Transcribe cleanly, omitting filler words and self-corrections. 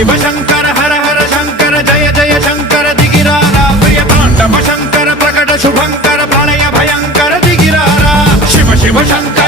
शिव शंकर हर हर शंकर जय जय शंकर दिगिरारा प्रिय तांडव शंकर प्रकट शुभंकर प्रलय भयंकर दिगिरारा शिव शिव शंकर